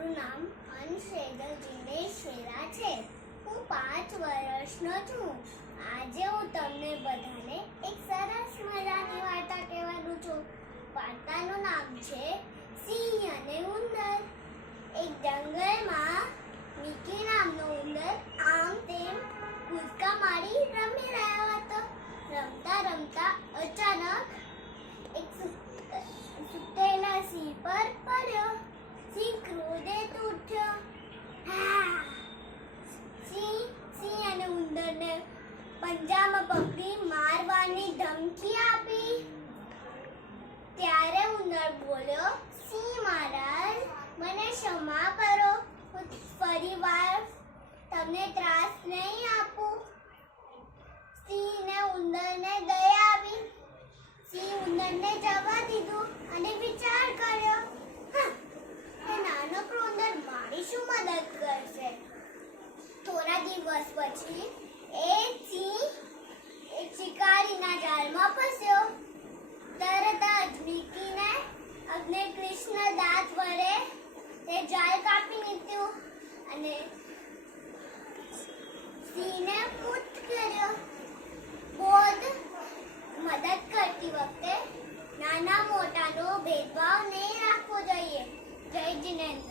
મારું નામ અનશેદર દિનેશ શેરા છે. હું પાંચ વર્ષનો છું. આજે હું તમને બધાને એક સરસ મજાની વાર્તા કહેવાનું છું. વાર્તાનું નામ છે સિંહ અને ઉંદર એક જંગલમાં મિકી નામનો ઉંદર આમ તેમ કૂદકા મારી રમી રહ્યો હતો રમતા રમતા અચાનક એક સુ- સુતેલા સિંહ પર પડ્યો સિંહ ક્રોધે તૂટ્યો હા! સિંહ સિંહ અને ઉંદરને પંજામાં પકડી મારવાની ધમકી આપી. ત્યારે ઉંદર બોલ્યો સિંહ મહારાજ મને ક્ષમા કરો. હું ફરીવાર તમને ત્રાસ નહીં આપું. સિંહને ઉંદરને દયા આવી. સિંહ ઉંદરને જવા દીધું અને વિચાર કર્યો "હા, એ નાનકડો ઉંદર મારી શું મદદ કરશે? થોડા દિવસ પછી બોધ મદદ કરતી વખતે નાના મોટાનો ભેદભાવ નહીં રાખવો જોઈએ. જય જિનેન્દ્ર.